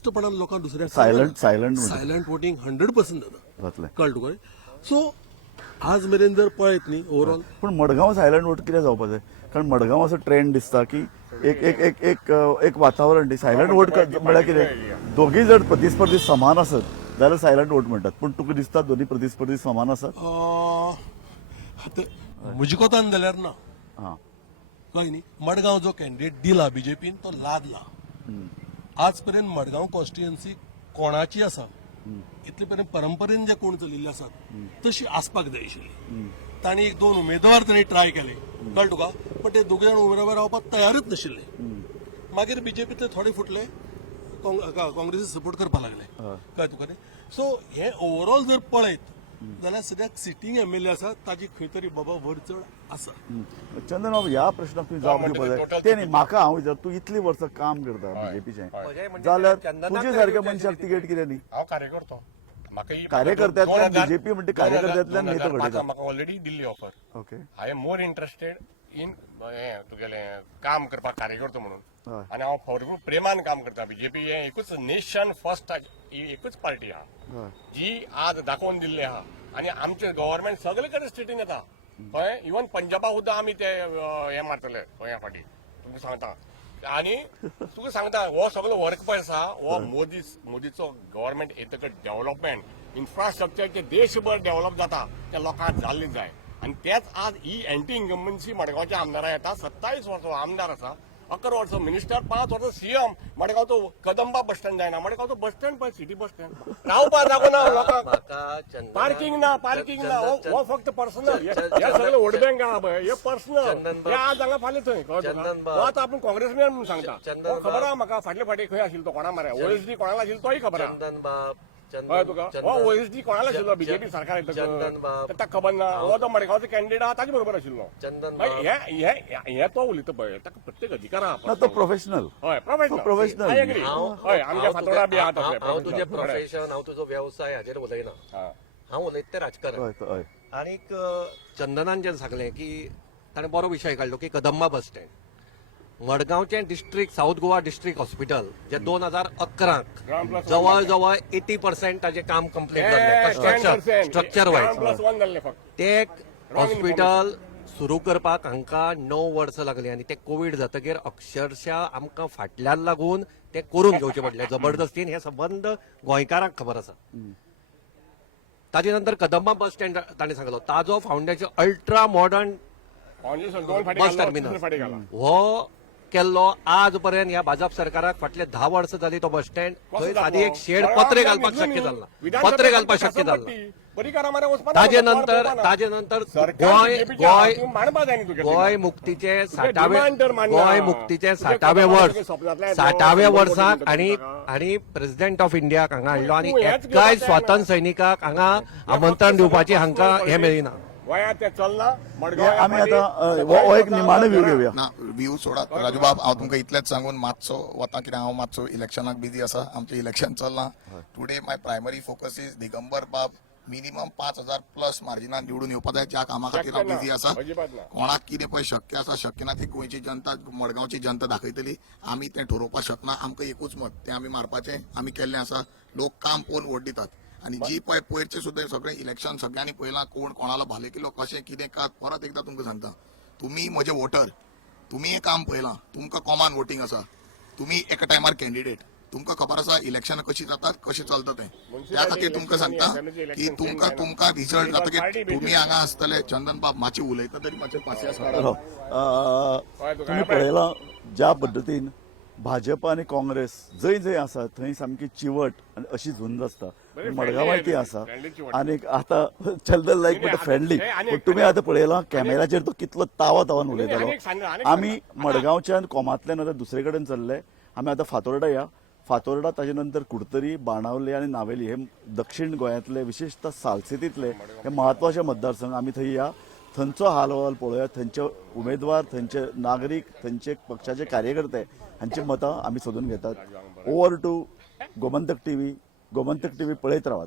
स्पष्टपणान लोकांक दुसऱ्या silent voting 100% जाता जातलें. कळ्ळें तुका. सो आज मेरेन जर पळयत न्ही ओवरऑल पण मडगांव सायलंट वोट कितें जावपा जाय, कारण मडगांव असो ट्रेंड दिसता की एक एक एक एक एक वातावरण सायलंट वोट म्हळ्यार कितें, दोगी जर प्रतिस्पर्धी समान आसत जाल्यार सायलंट वोट म्हणटात. पण तुका दिसता दोन्ही प्रतिस्पर्धी समान आसात? म्हजे कोतान जाल्यार ना. हां. कळ्ळें न्ही. मडगांव जो कॅन्डिडेट दिला बीजेपीन तो लादला. आज पर्यंत मडगांव कॉन्स्टिट्युएन्सी कोणाची आसा, इतले पर्यंत परंपरेन जे कोण चलिल्ले आसात तशी आसपाक जाय आशिल्ली. तांणी एक दोन उमेदवार तांणी ट्राय केले, कळ्ळें तुका. पण ते दोग जाण उमेदवार रावपाक तयारूच नाशिल्ले. मागीर बीजेपीतले थोडे फुटले, काँग्रेसी सपोर्ट करपाक लागले, कळ्ळें तुका न्ही. सो हे ओवरऑल जर पळयत जाल्यार सद्याक सिटींग एमएलए आसा ताजी खंय तरी बाबा वरचड आसा. चंदन बाबू, ह्या प्रश्नाक तुवें जबाब दिवपा जाय. ते न्ही, म्हाका हांव विचार, तूं इतलीं वर्सां काम करता बीजेपीचें जाल्यार तुजे सारक्या मनशाक तिकेट कित्याक न्ही? हांव कार्यकर्तो. कार्यकर्त्यांतल्यान बीजेपी म्हणटा कार्यकर्त्यांतल्यान नेतो घडयता. म्हाका already Delhi offer. Okay. I am more interested in तुगेलें काम करपाक कार्यकर्तो म्हणून. आनी हांव भरपूर प्रेमान काम करता. बीजेपी हें एकूच नेशन फर्स्ट एकूच पार्टी आहा जी आज दाखोवन दिल्ली आहा. आनी आमचें गव्हर्नमेंट सगळे कडेन स्टेटीन येता. कळ्ळें. इवन पंजाबा सुद्दां आमी ते हें मारतले गोंया फाटीं, तुमकां सांगता. आनी तुका सांगता, हो सगळो वर्क पळय आसा, हो मोदीचो गव्हर्नमेंट येतकच डेव्हलपमेंट इन्फ्रास्ट्रक्चर जे देशभर डेव्हलप जाता ते लोकांक जाल्लें जाय. आनी तेच आज ही एंटी इन्कम्बन्सी मडगांवच्या आमदारां येता. 27 वर्सां आमदार आसा, 11 वर्सां मिनिस्टर, 5 वर्सां सीएम. मडगांवचो कदंबा बस स्टँड जायना. मडगांवचो बस स्टँड पळय, सिटी बस स्टँड रावपा जागो ना लोकांक. पार्किंग ना. हो फक्त पर्सनल. हे सगळे वोट बँक आहा पळय, हे पर्सनल. हे आज हांगा फाल्यां थंय. हो आतां आपूण काँग्रेसमॅन म्हणून सांगता. खबर आहा म्हाका फाटले फाटी खंय आशिल्लो तो, कोणा मरे ओएसडी कोणाला आशिल्लो तोय खबर आहा. हय तुका. हो ओएसडी कोणाला आशिल्लो बीजेपी सरकार येतकच ताका खबर ना. हो जो मडगांवचो कॅन्डिडेट आहा ताचे बरोबर आशिल्लो. हे तो उलयता पळय, ताका प्रत्येक अधिकार आहा. तो प्रोफेशनल. हय प्रोफेशनल. I agree. हय आमच्या फातोर्डा बी आहा तसले. हांव तुजें प्रोफेशन, हांव तुजो व्यवसाय हाचेर उलयना. हांव उलयता तें राजकारण. आनीक चंदनान जें सांगलें की ताणें बरो विशय काडलो की कदंबा बस स्टँड. मडगांवचें district south Goa district hospital जे 2011 जवळ जवळ 80% ताजें काम कंप्लीट जाल्लें स्ट्रक्चर वायज. ते हॉस्पिटल सुरू करपाक हांकां 9 वर्सां लागलीं आनी ते कोविड जातकीर अक्षरशः आमकां फाटल्यान लागून ते करून घेवचें पडलें जबरदस्तीन. हे संबंद गोंयकारांक खबर आसा. ताजे नंतर कदंबा बस स्टँड ताणें सांगलो ताजो foundation ultra modern bus terminal हो केल्लो. आज पर्यंत ह्या भाजप सरकाराक फाटले 10 वर्सां जाली तो बस स्टँड थंय आदी एक शेड पत्रे घालपाक शक्य जालना. पत्रे घालपाक शक्य जालना. ताजे नंतर गोंय मुक्तीचे 60वें वर्साक आनी प्रेसिडेंट ऑफ इंडियाक हांगा हाडलो आनी एक्काय स्वातंत्र्य सैनिकाक हांगा आमंत्रण दिवपाची हांकां हे मेळिना. आमी आतां एक निमाणे व्यू घेवया. ना व्यू सोडात राजूबाब, हांव तुमकां इतलेंच सांगून मातसो वता, कित्याक हांव मातसो इलेक्शनाक बिजी आसा. आमचें इलेक्शन चल्लां. Today my primary focus is Digambar बाब मिनिमम 5,000 प्लस मार्जिनान निवडून येवपा जाय. ज्या कामा खातीर हांव बिजी आसा. कोणाक कितें पळय शक्य आसा शक्य ना ती गोंयची जनता, मडगांवची जनता दाखयतली. आमी तें ठरोवपाक शकना. आमकां एकूच मत, तें आमी मारपाचें. आमी केल्लें आसा. लोक काम पळोवन वोट दितात. आनी जी पळय पयरचे सुद्दां सगळें इलेक्शन सगळ्यांनी पळयलां, कोण कोणाला भाले केलो, कशें कितें का. परत एकदां तुमकां सांगता, तुमी म्हजे वोटर, तुमी हें काम पळयलां. तुमकां कॉमन वोटींग आसा. तुमी एका टायमार कॅन्डिडेट. तुमकां खबर आसा इलेक्शनां कशीं जातात, कशें चलता तें. त्या खातीर तुमकां सांगता की तुमकां रिजल्ट जातकीर तुमी हांगा आसतले. चंदन बाब मातशें उलयता तरी मातशें पासियेंस काडा. तुमी पळयलां ज्या पद्दतीन भाजप आनी काँग्रेस जंय जंय आसा थंय सामकी चिवट आनी अशी झुंज आसता. मडगांवाय ती आसा. आनी आतां चंदन लायक म्हणटा फ्रेंडली. पूण तुमी आतां पळयलां कॅमेराचेर तो कितलो तावन उलयतालो. आमी मडगांवच्यान कोमांतल्यान आतां दुसरे कडेन चल्ले. आमी आतां फातोर्डा या. फातोर्डा ताजे नंतर कुडतरी, बाणावले आनी नावेली हे दक्षिण गोंयांतले विशेषतः सालसेतींतले हे महत्वाचे मतदारसंघ. आमी थंय या. थंयचो हालवाल पळोवया. थंयचे उमेदवार, थंयचे नागरीक, थंयचे पक्षाचे कार्यकर्ते हांची मतां आमी सोदून घेतात. ओवर टू गोमंतक टीव्ही पळयत रावात.